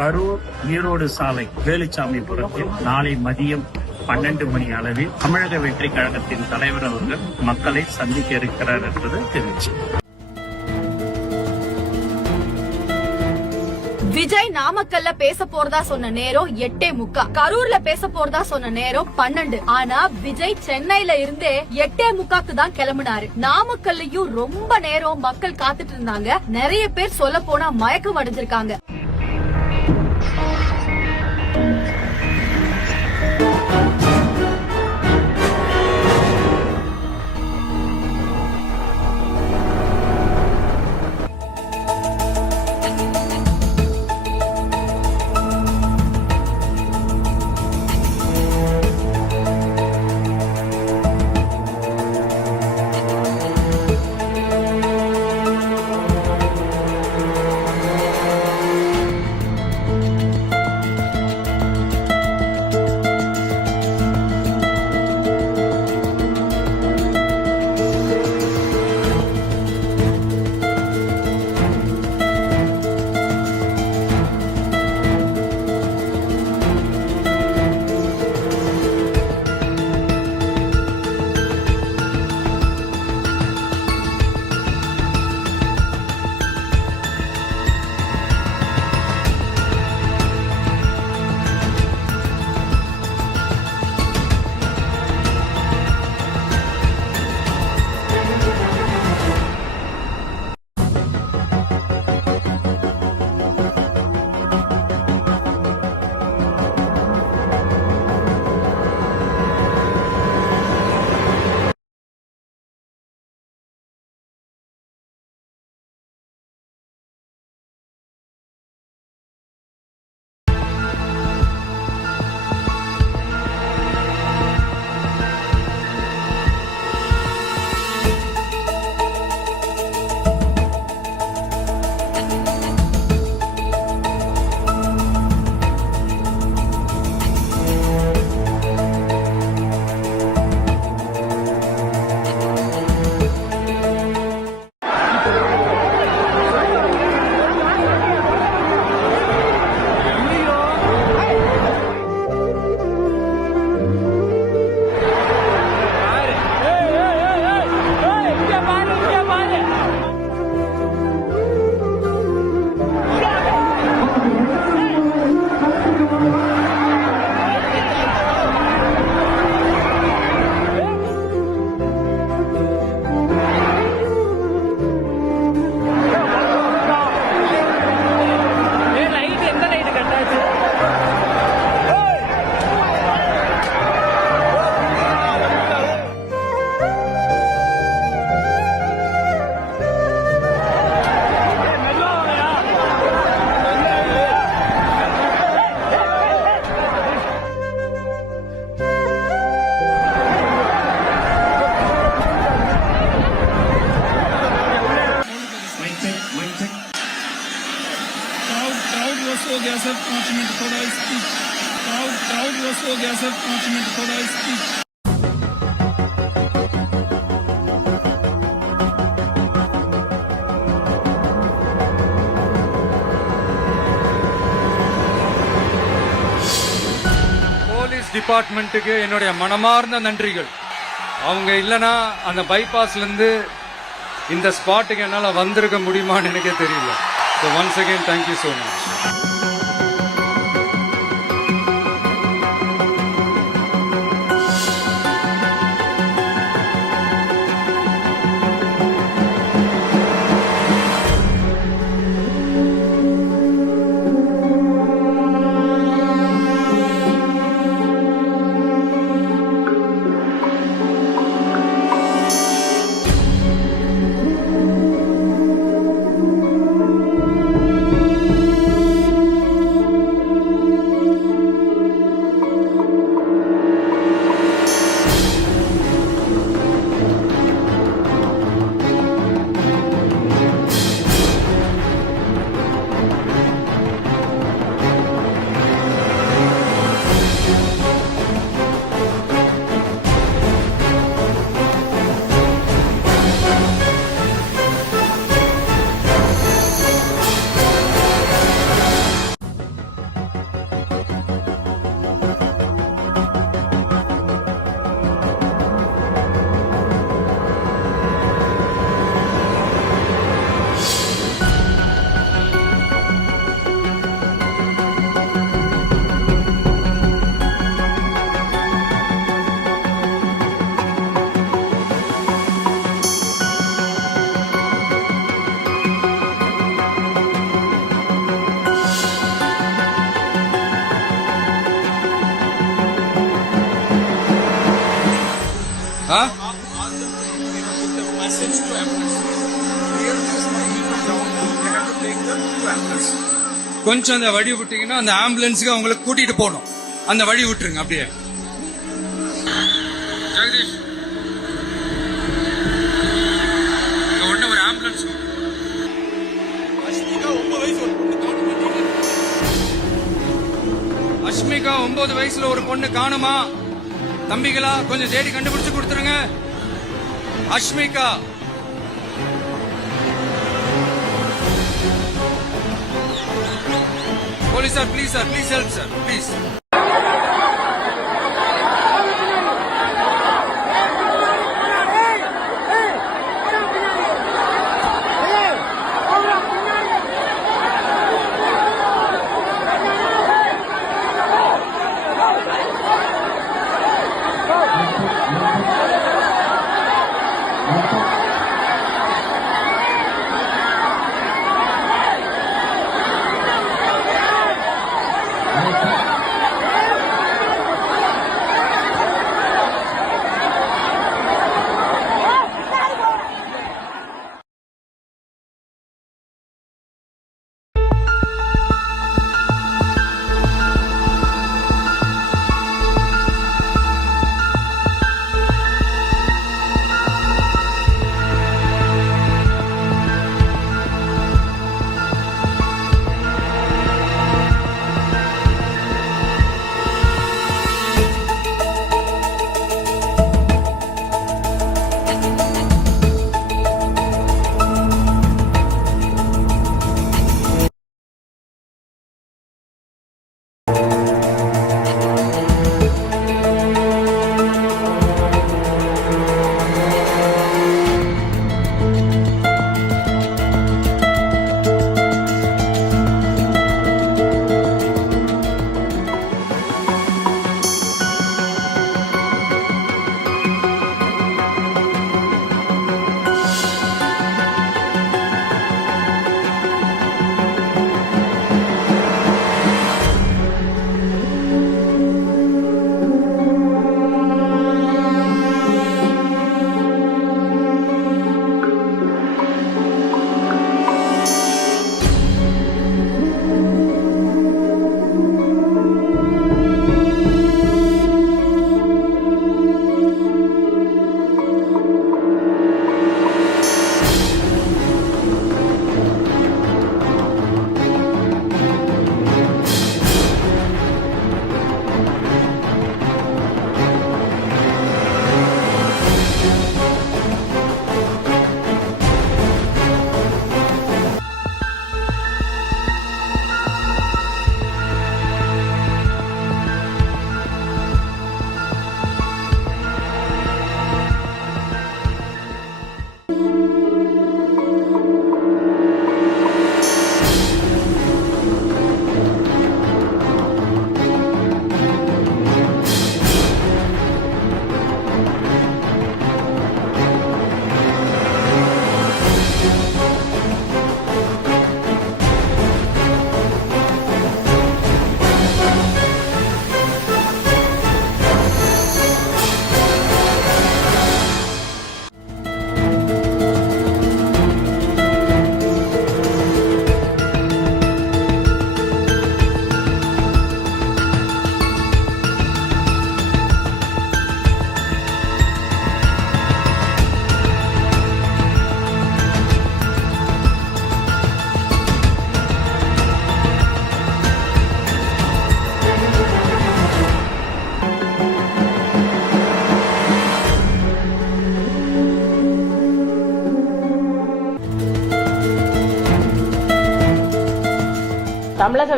கரூர் ஈரோடு சாலை வேலுச்சாமிபுரத்தில் நாளை மதியம் பன்னெண்டு மணி அளவில் தமிழக வெற்றி கழகத்தின் தலைவர் அவர்கள் மக்களை சந்திக்க இருக்கிறார் என்பது தெரிவிச்சு. விஜய் நாமக்கல்ல பேச போறதா சொன்ன நேரம் எட்டே முக்கா. கரூர்ல பேச போறதா சொன்ன நேரம் பன்னெண்டு. ஆனா விஜய் சென்னையில இருந்தே எட்டே முக்காக்கு தான் கிளம்பினாரு. நாமக்கல்லையும் ரொம்ப நேரம் மக்கள் காத்துட்டு இருந்தாங்க. நிறைய பேர் சொல்ல போனா மயக்கம் அடைஞ்சிருக்காங்க. போலீஸ் டிபார்ட்மெண்ட்டுக்கு என்னுடைய மனமார்ந்த நன்றிகள். அவங்க இல்லைன்னா அந்த பைபாஸ்லேருந்து இந்த ஸ்பாட்டுக்கு என்னால் வந்திருக்க முடியுமான்னு எனக்கே தெரியல. So once again thank you so much கொஞ்சம் அந்த வழி விட்டீங்கன்னா அந்த ஆம்புலன்ஸுக்கு அவங்கள கூட்டிட்டு போகணும். அந்த வழி விட்டுருங்க அப்படியே. ஜெகதீஷ். உடனே ஒரு ஆம்புலன்ஸ் அஷ்மிகா ஒன்பது வயசுல ஒரு பொண்ணு காணுமா? தம்பிகளா கொஞ்சம் தேடி கண்டுபிடிச்சு கொடுத்துருங்க. Ashmika police sir please sir please help sir please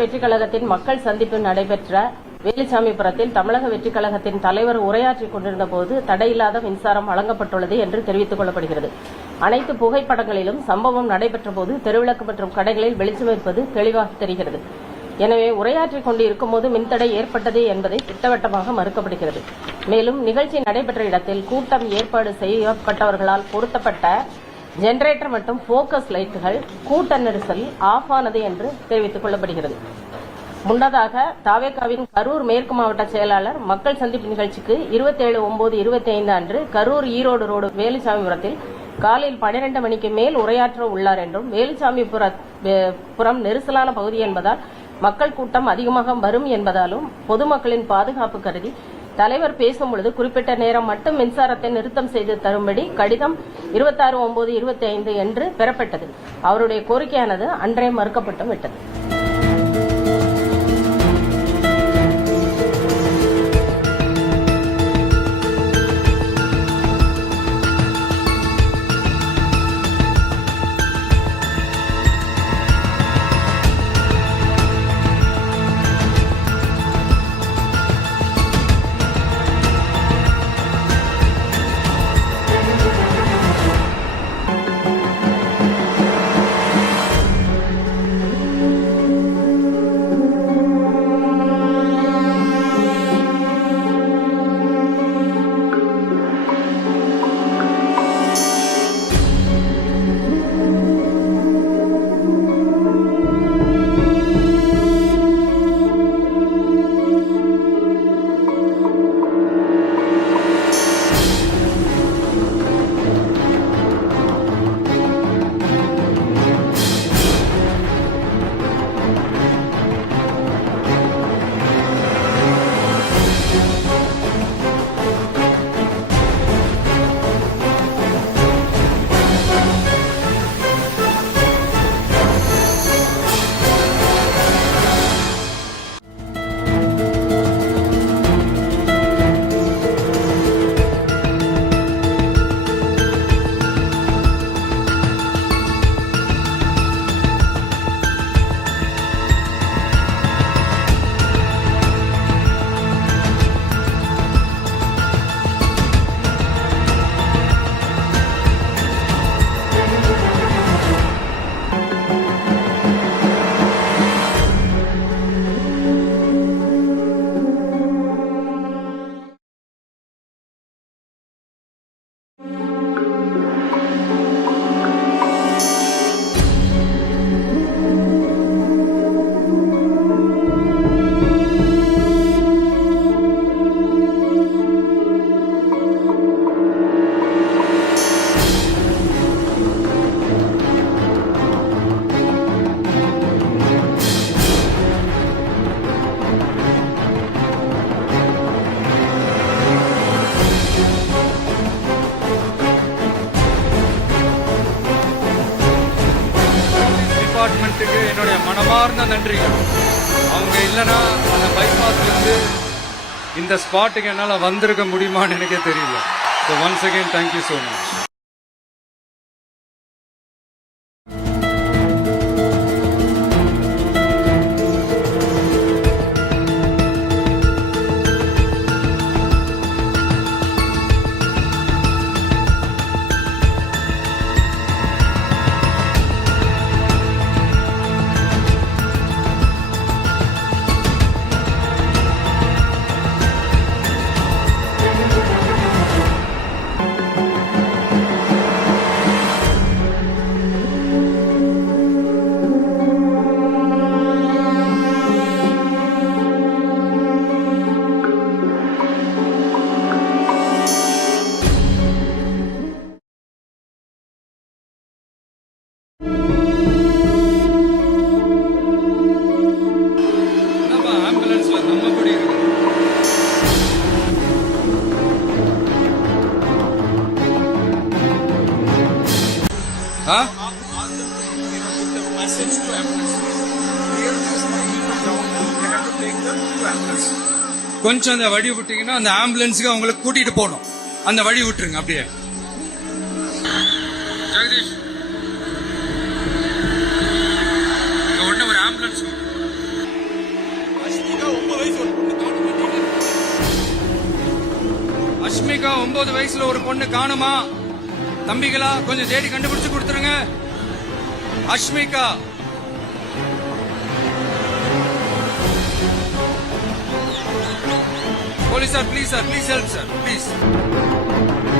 வெற்றிக் கழகத்தின் மக்கள் சந்திப்பு நடைபெற்ற வேலுசாமிபுரத்தில் தமிழக வெற்றிக் கழகத்தின் தலைவர் உரையாற்றிக் கொண்டிருந்த போது தடையில்லாத மின்சாரம் வழங்கப்பட்டுள்ளது என்று தெரிவித்துக் கொள்ளப்படுகிறது. அனைத்து புகைப்படங்களிலும் சம்பவம் நடைபெற்ற போது தெருவிளக்கு மற்றும் கடைகளில் வெளிச்சம் இருப்பது தெளிவாக தெரிகிறது. எனவே உரையாற்றிக் கொண்டு இருக்கும்போது மின்தடை ஏற்பட்டது என்பதை திட்டவட்டமாக மறுக்கப்படுகிறது. மேலும் நிகழ்ச்சி நடைபெற்ற இடத்தில் கூட்டம் ஏற்பாடு செய்யப்பட்டவர்களால் பொருத்தப்பட்ட ஜெனரேட்டர் மற்றும் போக்கஸ் லைட்டுகள் கூட்ட நெரிசல் ஆஃப் ஆனது என்று தெரிவித்துக் கொள்ளப்படுகிறது. முன்னதாக தாவேகாவின் கரூர் மேற்கு மாவட்ட செயலாளர் மக்கள் சந்திப்பு நிகழ்ச்சிக்கு இருபத்தி ஏழு ஒன்பது இருபத்தி ஐந்து அன்று கரூர் ஈரோடு ரோடு வேலுசாமிபுரத்தில் காலையில் பனிரெண்டு மணிக்கு மேல் உரையாற்ற உள்ளார் என்றும் வேலுசாமிபுர புறம் நெரிசலான பகுதி என்பதால் மக்கள் கூட்டம் அதிகமாக வரும் என்பதாலும் பொதுமக்களின் பாதுகாப்பு கருதி தலைவர் பேசும் பொழுது குறிப்பிட்ட நேரம் மட்டும் மின்சாரத்தை நிறுத்தம் செய்து தரும்படி கடிதம் இருபத்தாறு ஒன்பது இருபத்தி ஐந்து என்று பெறப்பட்டது. அவருடைய கோரிக்கையானது அன்றே மறுக்கப்பட்டு விட்டது. இந்த ஸ்பாட்டுக்கு என்னால் வந்திருக்க முடியுமான்னு எனக்கே தெரியல. So once again thank you so much கொஞ்சம் அந்த வழி விட்டீங்கன்னா அந்த ஆம்புலன்ஸுக்கு அவங்களை கூட்டிட்டு போகணும். அந்த வழி விட்டுருங்க அப்படியே. ஜெகதீஷ். உடனே ஒரு ஆம்புலன்ஸ் அஷ்மிகா ஒன்பது வயசுல ஒரு பொண்ணு காணுமா? தம்பிகளா கொஞ்சம் தேடி கண்டுபிடிச்சு கொடுத்துருங்க. Ashmika police sir, please sir, please help sir, please.